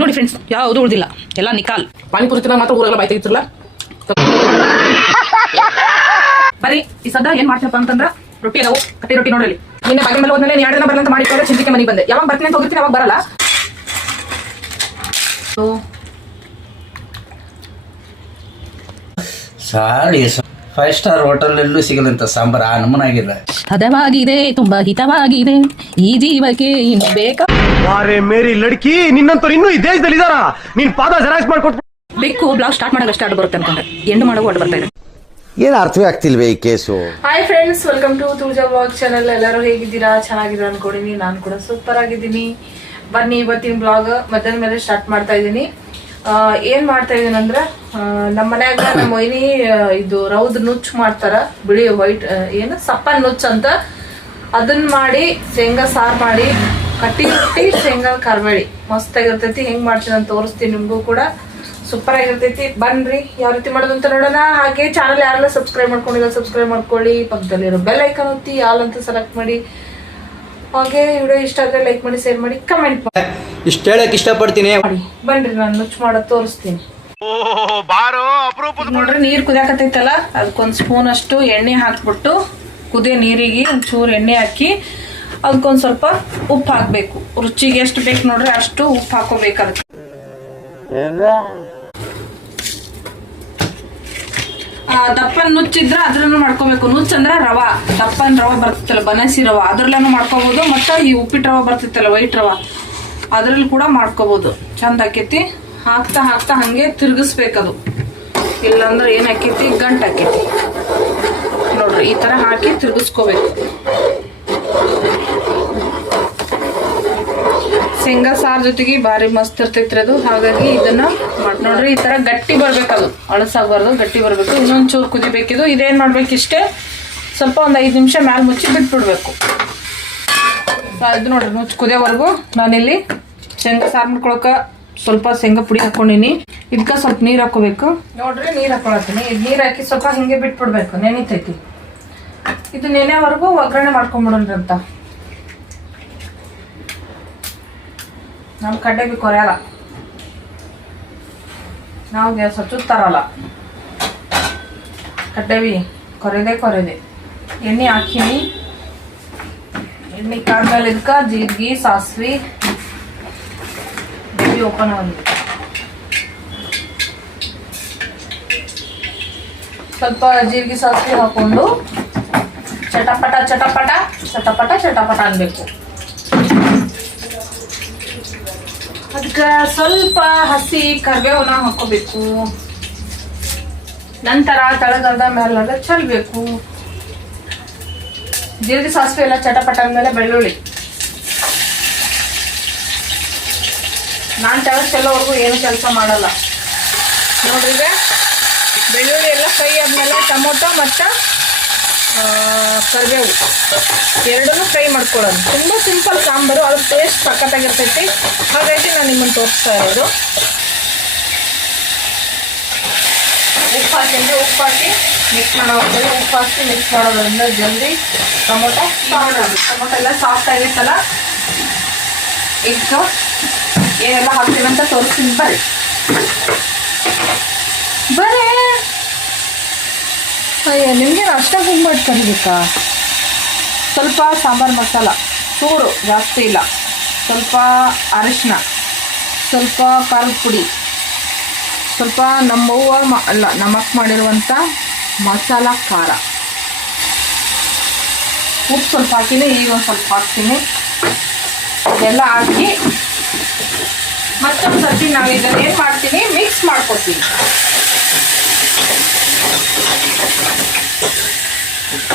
ನೋಡಿ ಫ್ರೆಂಡ್ಸ್ ಯಾವುದು ಉಳಿದಿಲ್ಲ. ಎಲ್ಲ ನಿಕಾಲ್ ಪಾನಿಪುರಿ ತಿನ್ನ ಮಾತ್ರ ಊರೆಲ್ಲ ಬಾಯ್ ತೆಗಿತಿರಲ್ಲ ಬರೀ ಈ ಸದ್ದ ಏನ್ ಮಾಡ್ತೀನಪ್ಪ ಅಂತಂದ್ರ, ರೊಟ್ಟಿ ಅದಾವು, ಕಟ್ಟಿ ರೊಟ್ಟಿ ನೋಡಲಿ ನಿನ್ನೆ ಬಾಗಿನ ಮೇಲೆ ಹೋದ್ಮೇಲೆ ಎರಡು ದಿನ ಬರಲಂತ ಮಾಡಿಕೊಂಡ್ರೆ ಚಿಂತಿಕೆ ಮನೆಗೆ ಬಂದೆ. ಯಾವಾಗ ಬರ್ತೀನಿ ಅಂತ ಹೋಗಿರ್ತೀನಿ, ಅವಾಗ ಬರಲ್ಲ. ಸಾರಿ. ಫೈವ್ ಸ್ಟಾರ್ ಹೋಟೆಲ್ ಎಲ್ಲೂ ಸಿಗದಂತ ಸಾಂಬಾರ್ ಆ ನಮನಾಗಿಲ್ಲ ಹದವಾಗಿದೆ ತುಂಬಾ ಹಿತವಾಗಿದೆ. ಈ ಜೀವಕ್ಕೆ ಇನ್ನು ಬೇಕಾ? ಅರೆ ಮೇರಿ ಲಡ್ಕಿ ನಿನ್ನಂತವ್ರು ಇನ್ನೂ ಈ ದೇಶದಲ್ಲಿ ಇದಾರ ನೀನ್ ಪಾದ ಜೆರಾಕ್ಸ್ ಮಾಡ್ಕೊಟ್ ಬೆಕ್ಕು ಬ್ಲಾಗ್ ಸ್ಟಾರ್ಟ್ ಮಾಡೋ ಅಷ್ಟೇ ಆಡ್ ಬರುತ್ತೆ ಅನ್ಕೊಂಡ್ರೆ ಎಂಡ್ ಮಾಡೋ ಅಡ್ಡು ಬರ್ತಾ ಇದೆ. ಏನು ಅರ್ಥವೇ ಆಗ್ತಿಲ್ವೇ ಈ case? Hi friends welcome to Tulaja vlog channel ಎಲ್ಲರೂ ಹೇಗಿದ್ದೀರಾ? ಚೆನ್ನಾಗಿದ್ದೀರಾ ಅನ್ಕೊಂಡಿನಿ ನಾನು ಕೂಡ ಸೂಪರ್ ಆಗಿದ್ದೀನಿ. ಬನ್ನಿ ಇವತ್ತಿನ ಬ್ಲಾಗ್ ಮಧ್ಯಾಹ್ನ ಮೇಲೆ ಸ್ಟಾರ್ಟ್ ಮಾಡ್ತಾ ಇದ್ದೀನಿ. ಏನ್ ಮಾಡ್ತಾ ಇದೀನಿ ಅಂದ್ರೆ ಆ, ನಮ್ಮ ಮನ್ಯಾಗ ನಮ್ಮ ಮೊಯ್ನಿ ಇದು ರೌದ್ ನುಚ್ಚು ಮಾಡ್ತಾರ ಬಿಳಿ ವೈಟ್ ಏನು ಸಪ್ಪನ್ ನುಚ್ಚು ಅಂತ. ಅದನ್ನ ಮಾಡಿ ಶೇಂಗಾ ಸಾರು ಮಾಡಿ ಕಟ್ಟಿ ರೊಟ್ಟಿ ಶೇಂಗಾ ಕರ್ಬೇಡಿ ಮಸ್ತಾಗಿರ್ತೈತಿ ಹೆಂಗ್ ಮಾಡ್ತೀನಿ ಅಂತ ತೋರಿಸ್ತೀನಿ ನಿಮ್ಗೂ ಕೂಡ. ಸೂಪರ್ ಆಗಿರ್ತೈತಿ. ಬನ್ರಿ ಯಾವ ರೀತಿ ಮಾಡೋದು ಅಂತ ನೋಡೋಣ. ಹಾಗೆ ಚಾನಲ್ ಯಾರೆಲ್ಲ ಸಬ್ಸ್ಕ್ರೈಬ್ ಮಾಡ್ಕೊಂಡಿಲ್ಲ ಸಬ್ಸ್ಕ್ರೈಬ್ ಮಾಡ್ಕೊಳ್ಳಿ. ಪಕ್ಕದಲ್ಲಿರೋ ಬೆಲ್ ಐಕನ್ ಒತ್ತಿ ಆಲ್ ಅಂತ ಸೆಲೆಕ್ಟ್ ಮಾಡಿ. ಹಾಗೆ ವಿಡಿಯೋ ಇಷ್ಟ ಆದ್ರೆ ಲೈಕ್ ಮಾಡಿ ಶೇರ್ ಮಾಡಿ ಕಮೆಂಟ್ ಇಷ್ಟ ಹೇಳಕ್ ಇಷ್ಟಪಡ್ತೀನಿ. ಮಾಡಿ. ಬನ್ರಿ ನಾನು ನುಚ್ಚು ಮಾಡೋದು ತೋರಿಸ್ತೀನಿ. ನೋಡ್ರಿ ನೀರ್ ಕುದಿಯಾಕತ್ತೈತಲ್ಲ ಅದಕ್ಕೊಂದ್ ಸ್ಪೂನ್ ಅಷ್ಟು ಎಣ್ಣೆ ಹಾಕ್ಬಿಟ್ಟು ಕುದಿಯ ನೀರಿಗೆ ಒಂಚೂರು ಎಣ್ಣೆ ಹಾಕಿ ಅದಕ್ಕೊಂದ್ ಸ್ವಲ್ಪ ಉಪ್ಪು ಹಾಕ್ಬೇಕು. ರುಚಿಗೆ ಎಷ್ಟು ಬೇಕು ನೋಡ್ರಿ ಅಷ್ಟು ಉಪ್ಪು ಹಾಕೋಬೇಕು ಅದಕ್ಕೆ ಆ, ದಪ್ಪನ್ ನುಚ್ಚಿದ್ರ ಅದ್ರಲ್ಲೂ ಮಾಡ್ಕೋಬೇಕು. ನುಚ್ಚ ಅಂದ್ರೆ ರವಾ. ದಪ್ಪನ್ ರವಾ ಬರ್ತಿತ್ತಲ್ಲ ಬನಸಿ ರವಾ. ಅದ್ರಲ್ಲೂ ಮಾಡ್ಕೋಬಹುದು ಮತ್ತೆ ಈ ಉಪ್ಪಿಟ್ಟು ರವಾ ಬರ್ತಿತ್ತಲ್ಲ ವೈಟ್ ರವಾ. ಅದ್ರಲ್ಲಿ ಕೂಡ ಮಾಡ್ಕೋಬಹುದು ಚಂದ ಆಕೈತಿ. ಹಾಕ್ತಾ ಹಾಕ್ತಾ ಹಂಗೆ ತಿರ್ಗಿಸ್ಬೇಕದು. ಇಲ್ಲಾಂದ್ರೆ ಏನಾಕೈತಿ? ಗಂಟು ಆಕೈತಿ ನೋಡ್ರಿ, ಈ ತರ ಹಾಕಿ ತಿರ್ಗಿಸ್ಕೋಬೇಕು. ಶೇಂಗಾ ಸಾರ್ ಜೊತೆಗೆ ಭಾರಿ ಮಸ್ತ್ ಇರ್ತೈತ್ರಿ ಅದು. ಹಾಗಾಗಿ ಇದನ್ನ ನೋಡ್ರಿ, ಈ ತರ ಗಟ್ಟಿ ಬರ್ಬೇಕದು. ಅಳಸಾಗಬಾರ್ದು, ಗಟ್ಟಿ ಬರ್ಬೇಕು. ಇನ್ನೊಂದ್ ಚೂರು ಕುದಿಬೇಕಿದು. ಇದೇನ್ ಮಾಡ್ಬೇಕು ಇಷ್ಟೇ? ಸ್ವಲ್ಪ ಒಂದ್ ಐದ್ ನಿಮಿಷ ಮ್ಯಾಲ ಮುಚ್ಚಿ ಬಿಟ್ಬಿಡ್ಬೇಕು. ಇದು ನೋಡ್ರಿ, ಮುಚ್ಚಿ ಕುದಿಯೋವರೆಗೂ. ನಾನಿಲ್ಲಿ ಶೇಂಗಾ ಸಾರ್ ಮಾಡ್ಕೊಳಕ ಸ್ವಲ್ಪ ಶೇಂಗಾ ಪುಡಿ ಹಾಕೊಂಡಿನಿ. ಇದಕ್ಕ ಸ್ವಲ್ಪ ನೀರ್ ಹಾಕೋಬೇಕು ನೋಡ್ರಿ, ನೀರ್ ಹಾಕೊಳತ್ತೀನಿ. ನೀರ್ ಹಾಕಿ ಸ್ವಲ್ಪ ಹಿಂಗೆ ಬಿಟ್ಬಿಡ್ಬೇಕು. ನೆನಿತೈತಿ. ಇದು ನೆನೆವರೆಗೂ ಒಗ್ಗರಣೆ ಮಾಡ್ಕೊಂಡ್ಬಿಡೋಣ ಅಂತ ನಮ್ಮ ಕಡ್ಡೆ ಕೊರೆಯಲ್ಲ. ನಾವು ಗ್ಯಾಸ್ ಹಚ್ಚುತ್ತಾರಲ್ಲ ಕಡ್ಡೆ ಕೊರೆದೆ ಕೊರೆದೆ. ಎಣ್ಣೆ ಹಾಕಿನಿ. ಎಣ್ಣೆ ಕಾದ್ಮೇಲೆ ಇದಕ್ಕೆ ಜೀರಿಗೆ, ಸಾಸಿವೆ ಡಬ್ಬಿ ಓಪನ್ ಆಗಿದೆ ಸ್ವಲ್ಪ ಜೀರಿಗೆ, ಸಾಸ್ವಿ ಹಾಕೊಂಡು ಚಟಪಟ ಚಟಪಟ ಚಟಪಟ ಚಟಪಟ ಅನ್ಬೇಕು. ಅದಕ್ಕೆ ಸ್ವಲ್ಪ ಹಸಿ ಕರಿಬೇವನ್ನ ಹಾಕೋಬೇಕು. ನಂತರ ತಳಗಲ್ದ ಮೇಲೆ ಚೆಲ್ಬೇಕು. ಜೀರಿಗೆ ಸಾಸಿವೆ ಎಲ್ಲ ಚಟಪಟ ಅಂದ್ಮೇಲೆ ಬೆಳ್ಳುಳ್ಳಿ. ನಾನು ತೆಳಗ್ ಚೆಲ್ಲೋವರೆಗೂ ಏನು ಕೆಲಸ ಮಾಡಲ್ಲ. ನೋಡ್ರಿ ಬೆಳ್ಳುಳ್ಳಿ ಎಲ್ಲ ಫ್ರೈ ಆದಮೇಲೆ ಟೊಮೊಟೊ ಮತ್ತು ಕರಿಬೇವು. ಎರಡನ್ನೂ ಫ್ರೈ ಮಾಡ್ಕೊಳ್ಳೋದು. ತುಂಬ ಸಿಂಪಲ್ ಸಾಂಬಾರು ಅದ್ರ ಟೇಸ್ಟ್ ಸಖತ್ತಾಗಿರ್ತೈತಿ. ಹಾಗಾಗಿ ನಾನು ನಿಮ್ಮನ್ನು ತೋರಿಸ್ತಾ ಇರೋದು. ಉಪ್ಪು ಹಾಕಿದ್ರೆ ಉಪ್ಪು ಹಾಕಿ ಮಿಕ್ಸ್ ಮಾಡೋದ್ರೆ ಉಪ್ಪು ಹಾಕಿ ಮಿಕ್ಸ್ ಮಾಡೋದ್ರಿಂದ ಜಲ್ದಿ ಟೊಮೊಟೊ ಟೊಮೊಟೊ ಎಲ್ಲ ಸಾಫ್ಟ್ ಆಗಿತ್ತಲ್ಲ? ಈಗ ಏನೆಲ್ಲ ಹಾಕ್ತೀವಿ ಅಂತ ತೋರಿಸ್ತೀನಿ. ಬರ್ರಿ. ಬರೇ ಅಯ್ಯ, ನಿಮಗೆ ಅಷ್ಟೇ ಗುಂಡು ಮಾಡಿ ಕರಿಬೇಕಾ? ಸ್ವಲ್ಪ ಸಾಂಬಾರು ಮಸಾಲ ಚೂರು ಜಾಸ್ತಿ ಇಲ್ಲ. ಸ್ವಲ್ಪ ಅರಿಶಿನ ಸ್ವಲ್ಪ ಖಾರದ ಪುಡಿ, ಸ್ವಲ್ಪ ನಮ್ಮವ್ವ ಮ, ಅಲ್ಲ ನಮ್ಮಕ್ಕ ಮಾಡಿರುವಂಥ ಮಸಾಲ ಖಾರ. ಉಪ್ಪು ಸ್ವಲ್ಪ ಹಾಕಿನಿ, ಈಗ ಒಂದು ಸ್ವಲ್ಪ ಹಾಕ್ತೀನಿ. ಎಲ್ಲ ಹಾಕಿ ಮತ್ತೊಂದು ಸರ್ತಿ ನಾವು ಇದನ್ನ ಏನು ಮಾಡ್ತೀನಿ ಮಿಕ್ಸ್ ಮಾಡ್ಕೊತೀನಿ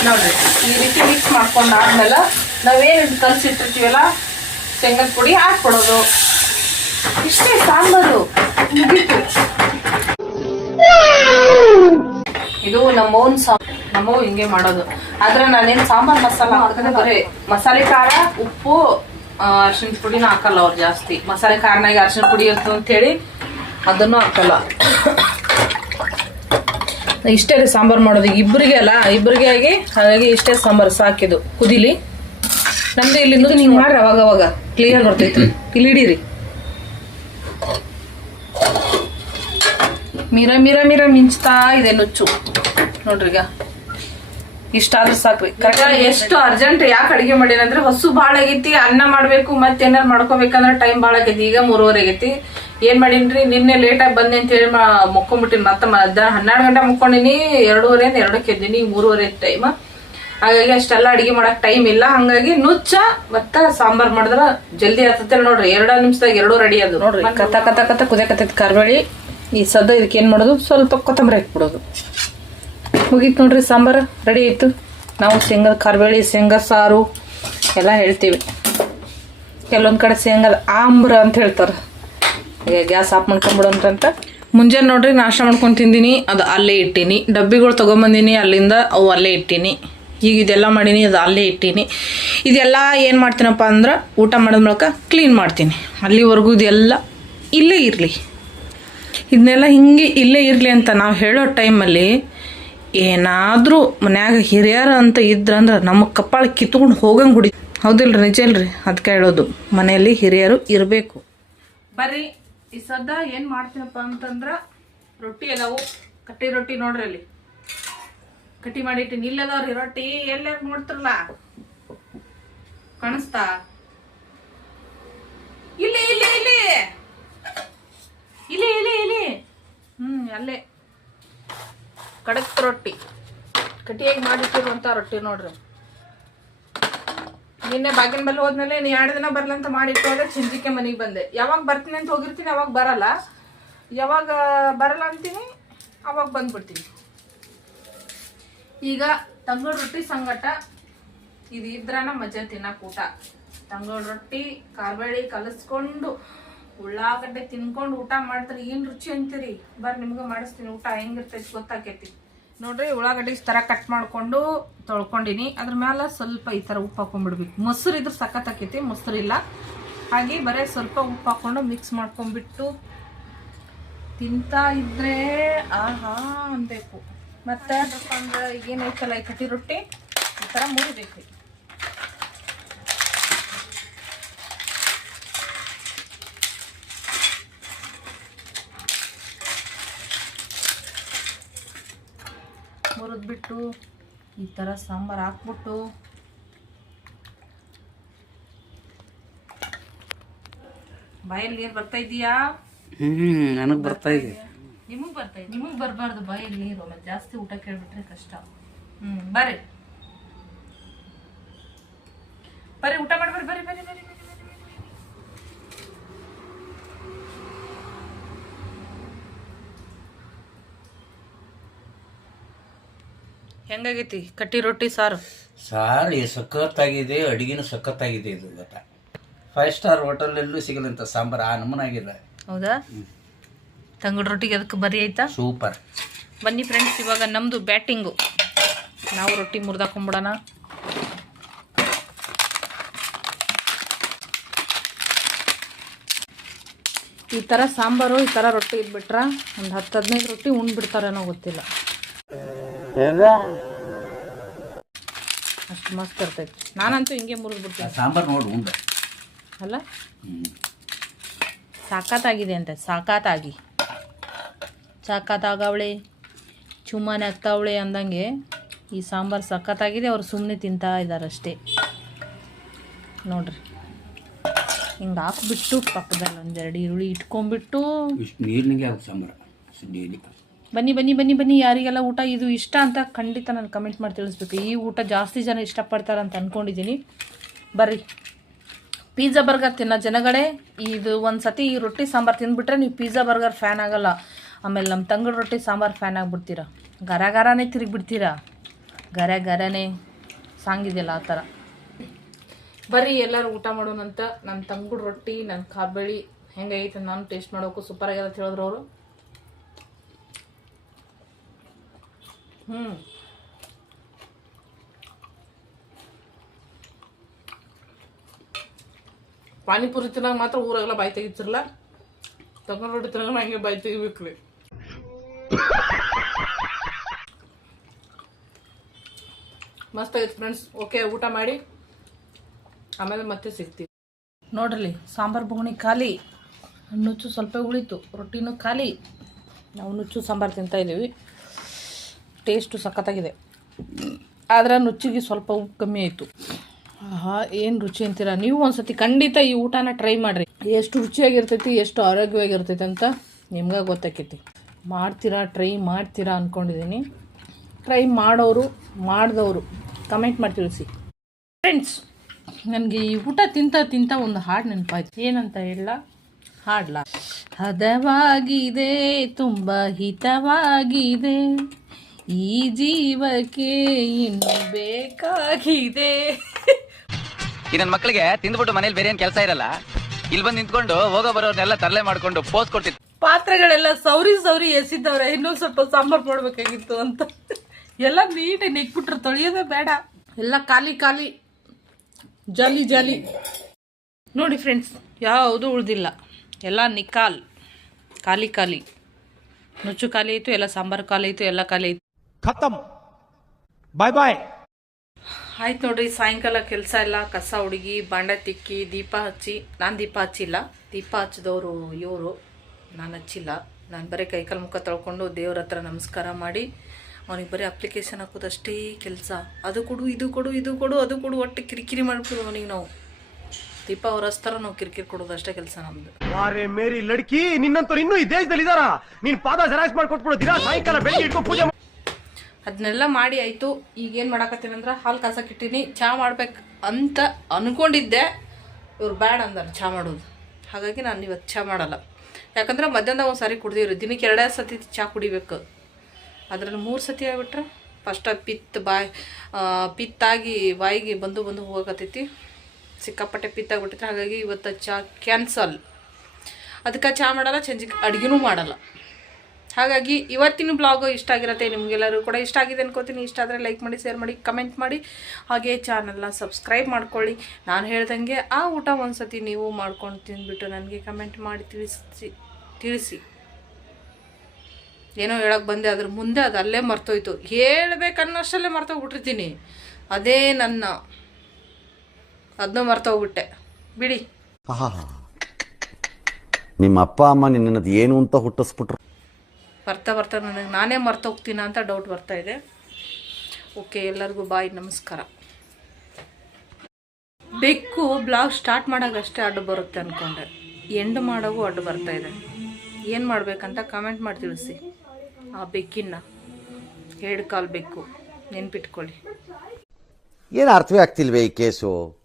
ನೋಡ್ರಿ, ಈ ರೀತಿ ಮಿಕ್ಸ್ ಮಾಡ್ಕೊಂಡಾದ್ಮೇಲೆ ನಾವೇನು ಕಲಸಿಟ್ಟಿರ್ತೀವಲ್ಲ ಶೇಂಗದ ಪುಡಿ ಹಾಕ್ಬಿಡೋದು ಇಷ್ಟೇ ಸಾಂಬಾರು, ಮುಗೀತು. ಇದು ನಮ್ಮ ಓನ್ ಸಾ ನಮ್ಮವು ಹಿಂಗೆ ಮಾಡೋದು. ಆದ್ರೆ ನಾನೇನು ಸಾಂಬಾರ್ ಮಸಾಲ ಹಾಕಿದ್ರೆ ಬರೀ ಮಸಾಲೆ ಖಾರ, ಉಪ್ಪು ಅರ್ಶಿನ ಪುಡಿ ಪುಡಿನ ಹಾಕಲ್ಲ ಅವ್ರು ಜಾಸ್ತಿ. ಮಸಾಲೆ ಖಾರನಾಗ ಅರ್ಶಿನ ಪುಡಿ ಇರ್ತದೆ ಅಂತೇಳಿ ಅದನ್ನು ಹಾಕಲ್ಲ. ಇಷ್ಟೇ ರೀ ಸಾಂಬಾರ್ ಮಾಡೋದು. ಇಬ್ಬರಿಗೆ ಅಲ್ಲ ಇಬ್ಬರಿಗೆ ಆಗಿ ಹಾಗಾಗಿ ಇಷ್ಟೇ ಸಾಂಬಾರು ಸಾಕಿದು ಕುದಿಲಿ. ನಮ್ದು ಇಲ್ಲಿಂದ ನೀವು ಮಾಡ್ರಿ ಅವಾಗ ಅವಾಗ. ಕ್ಲಿಯರ್ ಬರ್ತೈತಿ. ಇಲ್ಲಿ ಇಡೀರಿ ಮೀರ ಮೀರ ಮೀರ ಮಿಂಚ್ತಾ ಇದೆ ನುಚ್ಚು. ನೋಡ್ರಿ ಈಗ. ಇಷ್ಟಾದ್ರೂ ಸಾಕ್ರಿ ಕರೆಕ್ಟ್ ಎಷ್ಟು ಅರ್ಜೆಂಟ್ ಯಾಕೆ ಅಡಿಗೆ ಮಾಡಿನಂದ್ರೆ ಅಂದ್ರೆ ಹೊಸು ಬಾಳ ಆಗೈತಿ ಅನ್ನ ಮಾಡ್ಬೇಕು ಮತ್ತೆ ಏನಾರ ಮಾಡ್ಕೋಬೇಕಂದ್ರೆ ಟೈಮ್ ಬಾಳ ಆಗೈತಿ. ಈಗ ಮೂರುವರೆ ಆಗೈತಿ. ಏನ್ ಮಾಡೀನ್ರಿ? ನಿನ್ನೆ ಲೇಟ್ ಆಗಿ ಬಂದೆ ಅಂತ ಹೇಳಿ ಮುಕ್ಕೊಂಡ್ಬಿಟ್ಟಿನಿ ಮತ್ತೆ ಮಧ್ಯಾಹ್ನ ಹನ್ನೆರಡು ಗಂಟೆ ಮುಕ್ಕೊಂಡಿನಿ. ಎರಡೂವರೆ ಎರಡಕ್ಕೆ ಎದ್ದೀನಿ. ಮೂರುವರೆ ಟೈಮ್ ಹಾಗಾಗಿ ಅಷ್ಟೆಲ್ಲ ಅಡಿಗೆ ಮಾಡಕ್ ಟೈಮ್ ಇಲ್ಲ. ಹಂಗಾಗಿ ನುಚ್ಚ ಮತ್ತ ಸಾಂಬಾರ್ ಮಾಡಿದ್ರ ಜಲ್ದಿ ಆಗ್ತತೆ ನೋಡ್ರಿ. ಎರಡ ನಿಮಿಷದಾಗ ಎರಡು ರೆಡಿ ಅದು. ನೋಡ್ರಿ ಕತ ಕತ ಕತ್ತ ಕುದಿಯಕತ್ತೈತಿ ಕಾರ್ಬೇಳಿ. ಈ ಸದ್ದ ಇದಕ್ಕೆ ಏನ್ ಮಾಡೋದು? ಸ್ವಲ್ಪ ಕೊತ್ತಂಬರಿ ಹಾಕ್ಬಿಡೋದು. ಮುಗೀತು ನೋಡ್ರಿ, ಸಾಂಬಾರು ರೆಡಿ ಆಯಿತು. ನಾವು ಶೇಂಗದ ಕರ್ಬೇಳಿ ಶೇಂಗ, ಸಾರು ಎಲ್ಲ ಹೇಳ್ತೀವಿ. ಕೆಲವೊಂದು ಕಡೆ ಶೇಂಗದ ಆಂಬ್ರ ಅಂತ ಹೇಳ್ತಾರೆ. ಈಗ ಗ್ಯಾಸ್ ಆಫ್ ಮಾಡ್ಕೊಂಬಿಡೋಂತ ಮುಂಜಾನೆ ನೋಡ್ರಿ, ನಾಷ್ಟ ಮಾಡ್ಕೊಂಡು ತಿಂದೀನಿ, ಅದು ಅಲ್ಲೇ ಇಟ್ಟೀನಿ. ಡಬ್ಬಿಗಳು ತೊಗೊಂಬಂದಿನಿ, ಅಲ್ಲಿಂದ ಅವು ಅಲ್ಲೇ ಇಟ್ಟೀನಿ. ಈಗ ಇದೆಲ್ಲ ಮಾಡೀನಿ, ಅದು ಅಲ್ಲೇ ಇಟ್ಟೀನಿ. ಇದೆಲ್ಲ ಏನು ಮಾಡ್ತೀನಪ್ಪ ಅಂದ್ರೆ, ಊಟ ಮಾಡಿದ ಮೂಲಕ ಕ್ಲೀನ್ ಮಾಡ್ತೀನಿ. ಅಲ್ಲಿವರೆಗೂ ಇದೆಲ್ಲ ಇಲ್ಲೇ ಇರಲಿ. ಇದನ್ನೆಲ್ಲ ಹಿಂಗೆ ಇಲ್ಲೇ ಇರಲಿ ಅಂತ ನಾವು ಹೇಳೋ ಟೈಮಲ್ಲಿ ಏನಾದರೂ ಮನ್ಯಾಗ ಹಿರಿಯರ ಅಂತ ಇದ್ರಂದ್ರೆ ನಮ್ಮ ಕಪ್ಪಾಳ ಕಿತ್ಕೊಂಡು ಹೋಗಂಗೆ ಹುಡಿ ಹೌದಿಲ್ರಿ, ನಿಜ ಇಲ್ರಿ? ಅದಕ್ಕೆ ಹೇಳೋದು. ಮನೆಯಲ್ಲಿ ಹಿರಿಯರು ಇರಬೇಕು. ಬರ್ರಿ, ಈ ಸದ್ದ ಏನು ಮಾಡ್ತೀನಪ್ಪ ಅಂತಂದ್ರ ರೊಟ್ಟಿ ಅದಾವು. ಕಟ್ಟಿ ರೊಟ್ಟಿ ನೋಡ್ರಿ ಅಲ್ಲಿ. ಕಟ್ಟಿ ಮಾಡಿಟ್ಟಿನಿ. ಇಲ್ಲದವ್ರಿ, ರೊಟ್ಟಿ ಎಲ್ಲಾರು ನೋಡ್ತಿರಲ್ಲ. ಕಾಣಿಸ್ತಾ? ಇಲ್ಲಿ ಇಲ್ಲಿ ಇಲ್ಲಿ. ಇಲ್ಲಿ ಇಲ್ಲಿ ಇಲ್ಲಿ. ಹ್ಮ್, ಅಲ್ಲೇ. ಕಡಕ್ ರೊಟ್ಟಿ. ಕಟ್ಟಿಯಾಗಿ ಮಾಡಿಟ್ಟಿರುವಂತ ರೊಟ್ಟಿ ನೋಡ್ರಿ. ನಿನ್ನೆ ಬಾಗಿನ ಬಲ್ಲಿ ಹೋದ್ಮೇಲೆ ನೀ ಎರಡು ದಿನ ಬರ್ಲಂತ ಮಾಡಿಟ್ಟೋದೆ ಚಿಂಜಿಕೆ ಮನೆಗೆ ಬಂದೆ. ಯಾವಾಗ ಬರ್ತೀನಿ ಅಂತ ಹೋಗಿರ್ತೀನಿ, ಅವಾಗ ಬರಲ್ಲ. ಯಾವಾಗ ಬರಲ್ಲ ಅಂತೀನಿ, ಅವಾಗ ಬಂದ್ಬಿಡ್ತೀನಿ. ಈಗ ತಂಗಳ ರೊಟ್ಟಿ ಸಂಗಟ ಇದು ಇದ್ರನ ಮಜಾ ತಿನ್ನಕ್ ಊಟ. ರೊಟ್ಟಿ ಕಾರ್ಬೇಳಿ ಕಲಸ್ಕೊಂಡು ಉಳ್ಳಾಗಡ್ಡೆ ತಿನ್ಕೊಂಡು ಊಟ ಮಾಡ್ತಾರೆ, ಏನ್ ರುಚಿ ಅಂತೀರಿ? ಬರ್ರಿ, ನಿಮ್ಗೆ ಮಾಡಿಸ್ತೀನಿ ಊಟ, ಹೆಂಗಿರ್ತೈತಿ ಗೊತ್ತಾಕೈತಿ. ನೋಡ್ರಿ, ಉಳ್ಳಾಗಡ್ಡಿ ಈ ಥರ ಕಟ್ ಮಾಡ್ಕೊಂಡು ತೊಳ್ಕೊಂಡಿನಿ. ಅದ್ರ ಮೇಲೆ ಸ್ವಲ್ಪ ಈ ಥರ ಉಪ್ಪು ಹಾಕೊಂಡ್ಬಿಡ್ಬೇಕು. ಮೊಸರು ಇದ್ರೆ ಆಕೈತಿ, ಮೊಸರು ಇಲ್ಲ. ಹಾಗೆ ಬರೀ ಸ್ವಲ್ಪ ಉಪ್ಪು ಹಾಕೊಂಡು ಮಿಕ್ಸ್ ಮಾಡ್ಕೊಂಡ್ಬಿಟ್ಟು ತಿಂತಾ ಇದ್ರೆ, ಆಹಾ, ಅನ್ಬೇಕು. ಮತ್ತೆ ಏನೈತಲ್ಲ ಈ ಕಟ್ಟಿ ರೊಟ್ಟಿ? ಈ ಥರ ಮುರಿಬೇಕು. ಮುರಿದ್ಬಿಟ್ಟು ಈ ಥರ ಸಾಂಬಾರು ಹಾಕ್ಬಿಟ್ಟು ಬಾಯಲ್ಲಿ ನೀರು ಬರ್ತಾ ಇದೀಯಾ? ಹ್ಮ್ ನನಗೆ ಬರ್ತಾ ಇದೆ. ನಿಮಗೆ ಬರ್ತಾ ಇದೆ ನಿಮಗೆ ಬರಬಾರ್ದು ಬಾಯಲ್ಲಿ ನೀರು ಮತ್ತೆ ಜಾಸ್ತಿ ಊಟ ಕೇಳಿಬಿಟ್ರೆ ಕಷ್ಟ. ಹ್ಞೂ ಬರ್ರಿ ಊಟ ಮಾಡ್ಬರ್ರಿ ಬರ್ರಿ ಬರ್ರಿ ಬರ್ರಿ ಬರ್ರಿ, ಬರ್ರಿ, ಬರ್ರಿ. ಹೆಂಗಾಗೈತಿ? ಕಟ್ಟಿ ರೊಟ್ಟಿ ಸಾರು? ಸಾರು ಸಖತ್ತಾಗಿದೆ ಅಡುಗೆನೂ ಸಖತ್ತಾಗಿದೆ ಇದು ಗೊತ್ತಾ? ಫೈವ್ ಸ್ಟಾರ್ ಹೋಟೆಲಲ್ಲೂ ಸಿಗಲಂತ ಸಾಂಬಾರು ಆ ನಮೂನಾಗಿಲ್ಲ ಹೌದಾ? ತಂಗಡ ರೊಟ್ಟಿಗೆ ಅದಕ್ಕೆ ಬರಿ ಆಯ್ತಾ? ಸೂಪರ್ ಬನ್ನಿ ಫ್ರೆಂಡ್ಸ್ ಇವಾಗ ನಮ್ಮದು ಬ್ಯಾಟಿಂಗು ನಾವು ರೊಟ್ಟಿ ಮುರಿದಾಕೊಂಬಿಡೋಣ. ಈ ಥರ ಸಾಂಬಾರು ಈ ಥರ ರೊಟ್ಟಿ ಇದ್ಬಿಟ್ರೆ ಒಂದು ಹತ್ತು ಹದಿನೈದು ರೊಟ್ಟಿ ಉಂಡ್ಬಿಡ್ತಾರೇನೋ ಗೊತ್ತಿಲ್ಲ. ಅಷ್ಟು ಮಸ್ತ್ ಇರ್ತೈತಿ. ನಾನಂತೂ ಹಿಂಗೆ ಮುರಿದ್ಬಿಡ್ತೀನಿ. ಸಾಂಬಾರು ನೋಡಿ ಉಂಡೆ. ಅಲ್ಲ. ಸಾಕಾತಾಗಿದೆ ಅಂತ ಸಾಕಾತಾಗಿ. ಸಾಕಾತಾಗವಳೆ ಚುಮ್ಮನೆ ಆಗ್ತಾವಳೆ ಅಂದಂಗೆ ಈ ಸಾಂಬಾರು ಸಖತ್ತಾಗಿದೆ ಅವ್ರು ಸುಮ್ಮನೆ ತಿಂತಾ ಇದ್ದಾರೆ ಅಷ್ಟೇ. ನೋಡ್ರಿ. ಹಿಂಗೆ ಹಾಕ್ಬಿಟ್ಟು ಪಕ್ಕದಲ್ಲಿ ಒಂದೆರಡು ಈರುಳ್ಳಿ ಇಟ್ಕೊಂಡ್ಬಿಟ್ಟು ಇಷ್ಟು ನೀರಿನಿಗೆ ಸಾಂಬಾರು ಡೈಲಿ. ಬನ್ನಿ ಬನ್ನಿ ಬನ್ನಿ ಬನ್ನಿ, ಯಾರಿಗೆಲ್ಲ ಊಟ ಇದು ಇಷ್ಟ ಅಂತ ಖಂಡಿತ ನಾನು ಕಮೆಂಟ್ ಮಾಡಿ ತಿಳಿಸ್ಬೇಕು. ಈ ಊಟ ಜಾಸ್ತಿ ಜನ ಇಷ್ಟಪಡ್ತಾರೆ ಅಂತ ಅಂದ್ಕೊಂಡಿದ್ದೀನಿ ಬರ್ರಿ. ಪಿಜ್ಜಾ ಬರ್ಗರ್ ತಿನ್ನೋ ಜನಗಳೇ, ಇದು ಒಂದು ಸತಿ ಈ ರೊಟ್ಟಿ ಸಾಂಬಾರು ತಿಂದ್ಬಿಟ್ರೆ ನೀವು ಪಿಜ್ಜಾ ಬರ್ಗರ್ ಫ್ಯಾನ್ ಆಗಲ್ಲ. ಆಮೇಲೆ ನಮ್ಮ ತಂಗಡ ರೊಟ್ಟಿ ಸಾಂಬಾರು ಫ್ಯಾನ್ ಆಗಿಬಿಡ್ತೀರಾ. ಗರ ಗರನೇ ತಿರುಗಿಬಿಡ್ತೀರಾ. ಗರ ಗರನೇ ಸಾಂಗ್ ಇದೆಯಲ್ಲ ಆ ಥರ. ಬರ್ರಿ, ಎಲ್ಲರೂ ಊಟ ಮಾಡೋಣಂತ. ನನ್ನ ತಂಗುಡು ರೊಟ್ಟಿ ನನ್ನ ಕಾಬೇಳಿ ಹೆಂಗೈತೆ ನಾನು ಟೇಸ್ಟ್ ಮಾಡೋಕ್ಕೂ ಸೂಪರ್ ಆಗ್ಯದ ಅಂತ ಹೇಳಿದ್ರು ಅವರು. ಹ್ಞೂ ಪಾನಿಪುರಿ ತಿನ್ನಾಗ ಮಾತ್ರ ಊರಾಗೆಲ್ಲ ಬಾಯಿ ತೆಗಿತಿರಲ್ಲ ತಗೊಂಡು ರೊಟ್ಟಿ ತಿನ್ನಾಗ ಹಂಗೆ ಬಾಯಿ ತೆಗಿಬೇಕ್ರಿ. ಮಸ್ತ್ ಆಯ್ತು ಫ್ರೆಂಡ್ಸ್ ಓಕೆ ಊಟ ಮಾಡಿ. ಆಮೇಲೆ ಮತ್ತೆ ಸಿಗ್ತೀವಿ. ನೋಡ್ರಿ, ಸಾಂಬಾರ್ ಬುಗುಣಿ ಖಾಲಿ. ನುಚ್ಚು ಸ್ವಲ್ಪ ಉಳಿತು. ರೊಟ್ಟಿನೂ ಖಾಲಿ. ನಾವು ನುಚ್ಚು ಸಾಂಬಾರು ತಿಂತಾ ಇದ್ದೀವಿ ಟೇಸ್ಟು ಸಖತ್ತಾಗಿದೆ. ಆದರೆ ನುಚ್ಚಿಗೆ ಸ್ವಲ್ಪ ಉಪ್ಪು ಕಮ್ಮಿ ಆಯಿತು. ಆಹಾ, ಏನು ರುಚಿ ಅಂತೀರ? ನೀವು ಒಂದ್ಸತಿ ಖಂಡಿತ ಈ ಊಟನ ಟ್ರೈ ಮಾಡಿರಿ. ಎಷ್ಟು ರುಚಿಯಾಗಿರ್ತೈತಿ, ಎಷ್ಟು ಆರೋಗ್ಯವಾಗಿರ್ತೈತಿ ಅಂತ ನಿಮ್ಗೆ ಗೊತ್ತಾಕೈತಿ. ಮಾಡ್ತೀರಾ, ಟ್ರೈ ಮಾಡ್ತೀರಾ ಅಂದ್ಕೊಂಡಿದ್ದೀನಿ ಟ್ರೈ ಮಾಡೋರು, ಮಾಡಿದವರು, ಕಮೆಂಟ್ ಮಾಡಿ ತಿಳಿಸಿ ಫ್ರೆಂಡ್ಸ್ ನನಗೆ ಈ ಊಟ ತಿಂತ ತಿಂತ ಒಂದು ಹಾಡು ನೆನಪಾಯ್ತು. ಏನಂತ ಹೇಳ? ಹಾಡ್ಲ? ಹದವಾಗಿದೆ, ತುಂಬ ಹಿತವಾಗಿದೆ. ಈ ಜೀವಕ್ಕೆ ಇನ್ನು ಬೇಕಾಗಿದೆ. ಈ ನನ್ನ ಮಕ್ಕಳಿಗೆ ತಿಂದ್ಬಿಟ್ಟು ಮನೇಲಿ ಬೇರೆ ಏನ್ ಕೆಲಸ ಇರಲ್ಲ? ಇಲ್ಲಿ ಬಂದು ನಿಂತ್ಕೊಂಡು ಹೋಗೋ ಬರೋರ್ನೆಲ್ಲ ತರಲೆ ಮಾಡ್ಕೊಂಡು ಪೋಸ್ ಕೊಡ್ತಿತ್ತು ಪಾತ್ರೆಗಳೆಲ್ಲ ಸೌರಿ ಸೌರಿ ಎಸಿದವ್ರೆ ಇನ್ನೊಂದು ಸ್ವಲ್ಪ ಸಾಂಬಾರ್ ಮಾಡ್ಬೇಕಾಗಿತ್ತು ಅಂತ. ಎಲ್ಲ ನೀಟಾಗಿ ನೆಕ್ಬಿಟ್ರು ತೊಳೆಯೋದೇ ಬೇಡ. ಎಲ್ಲ ಖಾಲಿ ಖಾಲಿ. ಜಾಲಿ ಜಾಲಿ. ನೋಡಿ ಫ್ರೆಂಡ್ಸ್ ಯಾವುದು ಉಳ್ದಿಲ್ಲ. ಎಲ್ಲ ನಿಕಾಲ್ ಖಾಲಿ ಖಾಲಿ. ನುಚ್ಚು ಖಾಲಿ ಆಯಿತು ಎಲ್ಲ ಸಾಂಬಾರು ಖಾಲಿ ಆಯಿತು ಎಲ್ಲ ಖಾಲಿ ಆಯಿತು. ಖತಮ್ ಬಾಯ್ ಬಾಯ್ ಆಯ್ತು ನೋಡ್ರಿ ಸಾಯಂಕಾಲ ಕೆಲಸ ಎಲ್ಲ ಕಸ ಹುಡುಗಿ ಬಾಂಡೆ ತಿಕ್ಕಿ ದೀಪ ಹಚ್ಚಿ ನಾನು ದೀಪ ಹಚ್ಚಿಲ್ಲ. ದೀಪ ಹಚ್ಚಿದವರು ಇವರು ನಾನು ಹಚ್ಚಿಲ್ಲ. ನಾನು ಬರೀ ಕೈಕಾಲು ಮುಖ ತೊಳ್ಕೊಂಡು ದೇವ್ರ ಹತ್ರ ನಮಸ್ಕಾರ ಮಾಡಿ ಅವನಿಗೆ ಬರೀ ಅಪ್ಲಿಕೇಶನ್ ಹಾಕೋದಷ್ಟೇ ಕೆಲಸ. ಅದು ಕೊಡು ಇದು ಕೊಡು ಇದು ಕೊಡು ಅದು ಕೊಡು ಒಟ್ಟು ಕಿರಿಕಿರಿ ಮಾಡ್ಬಿಡು ಅವನಿಗೆ ನಾವು. ದೀಪ ಅವ್ರ ಹಚ್ತಾರ ನಾವು ಕಿರಿಕಿರಿ ಕೊಡೋದು ಅಷ್ಟೇ ಕೆಲಸ ನಮ್ದು. ವಾರೆ ಮೇರಿ ಲಡ್ಕಿ ನಿನ್ನಂತವ್ರು ಇನ್ನೂ ಈ ದೇಶದಲ್ಲಿ ಇದಾರ ನೀನ್ ಪಾದ ಜೆರಾಕ್ಸ್ ಮಾಡ್ಕೊಟ್ಬಿಡು ದಿನ ಸಾಯಂಕಾಲ ಬೆಳಿಗ್ಗೆ ಇಟ್ಕೊಂಡು ಪೂಜೆ ಅದನ್ನೆಲ್ಲ ಮಾಡಿ ಆಯಿತು. ಈಗೇನು ಮಾಡಕತ್ತೀನಿ ಅಂದ್ರೆ ಹಾಲು ಕಾಸಕ್ಕಿಟ್ಟಿನಿ ಚಹಾ ಮಾಡ್ಬೇಕು ಅಂತ ಅಂದ್ಕೊಂಡಿದ್ದೆ ಇವ್ರು ಬ್ಯಾಡ ಅಂದರು ಚಹಾ ಮಾಡೋದು. ಹಾಗಾಗಿ ನಾನು ಇವತ್ತು ಚಹಾ ಮಾಡಲ್ಲ. ಯಾಕಂದ್ರೆ ಮಧ್ಯಾಹ್ನ ಒಂದು ಸಾರಿ ಕುಡ್ದಿವ್ರಿ. ದಿನಕ್ಕೆ ಎರಡೇ ಸತಿ ಚಹಾ ಕುಡಿಬೇಕು. ಅದರಲ್ಲಿ ಮೂರು ಸತಿ ಆಗಿಬಿಟ್ರೆ ಫಸ್ಟ್ ಪಿತ್ ಬಾಯ್ ಪಿತ್ತಾಗಿ, ಬಾಯಿಗೆ ಬಂದು ಬಂದು ಹೋಗಕತ್ತೈತಿ. ಸಿಕ್ಕಾಪಟ್ಟೆ ಪಿತ್ತಾಗ್ಬಿಟ್ಟೈತೆ ಹಾಗಾಗಿ ಇವತ್ತು ಚಹಾ ಕ್ಯಾನ್ಸಲ್. ಅದಕ್ಕೆ ಚಹಾ ಮಾಡಲ್ಲ ಸಂಜೆಗೆ ಅಡುಗೆನೂ ಮಾಡಲ್ಲ. ಹಾಗಾಗಿ ಇವತ್ತಿನ ಬ್ಲಾಗು ಇಷ್ಟ ಆಗಿರುತ್ತೆ, ನಿಮಗೆಲ್ಲರೂ ಕೂಡ ಇಷ್ಟ ಆಗಿದೆ ಅನ್ಕೋತೀನಿ. ಇಷ್ಟ ಆದರೆ ಲೈಕ್ ಮಾಡಿ ಶೇರ್ ಮಾಡಿ ಕಮೆಂಟ್ ಮಾಡಿ. ಹಾಗೆ ಚಾನಲ್ನ ಸಬ್ಸ್ಕ್ರೈಬ್ ಮಾಡ್ಕೊಳ್ಳಿ. ನಾನು ಹೇಳ್ದಂಗೆ ಆ ಊಟ ಒಂದು ಸತಿ ನೀವು ಮಾಡ್ಕೊಂಡು ತಿಂದ್ಬಿಟ್ಟು ನನಗೆ ಕಮೆಂಟ್ ಮಾಡಿ ತಿಳಿಸಿ ತಿಳಿಸಿ. ಏನೋ ಹೇಳಕ್ಕೆ ಬಂದೆ, ಅದ್ರ ಮುಂದೆ ಅದು ಅಲ್ಲೇ ಮರ್ತೋಯ್ತು. ಹೇಳಬೇಕನ್ನೋಷ್ಟಲ್ಲೇ ಮರ್ತೋಗ್ಬಿಟ್ಟಿರ್ತೀನಿ. ಅದೇ ನನ್ನ ಅದನ್ನೂ ಮರ್ತೋಗ್ಬಿಟ್ಟೆ. ಬಿಡಿ. ನಿಮ್ಮ ಅಪ್ಪ, ಅಮ್ಮ ನಿನ್ನದು ಏನು ಅಂತ ಹುಟ್ಟಿಸ್ಬಿಟ್ರು? ಬರ್ತಾ ಬರ್ತಾ ನನಗೆ ನಾನೇ ಮರ್ತೋಗ್ತೀನ ಅಂತ ಡೌಟ್ ಬರ್ತಾ ಇದೆ. ಓಕೆ ಎಲ್ಲರಿಗೂ ಬಾಯ್ ನಮಸ್ಕಾರ. ಬೆಕ್ಕು ಬ್ಲಾಗ್ ಸ್ಟಾರ್ಟ್ ಮಾಡೋಕ್ಕಷ್ಟೇ ಅಡ್ಡು ಬರುತ್ತೆ ಅಂದ್ಕೊಂಡೆ ಎಂಡ್ ಮಾಡೋಗೂ ಅಡ್ಡು ಬರ್ತಾ ಇದೆ. ಏನು ಮಾಡಬೇಕಂತ ಕಮೆಂಟ್ ಮಾಡಿ ತಿಳಿಸಿ. ಆ ಬೆಕ್ಕಿನ ಎರಡು ಕಾಲು ಬೆಕ್ಕು. ನೆನ್ಪಿಟ್ಕೊಳ್ಳಿ. ಏನು ಅರ್ಥವೇ ಆಗ್ತಿಲ್ವೇ ಈ ಕೇಸು?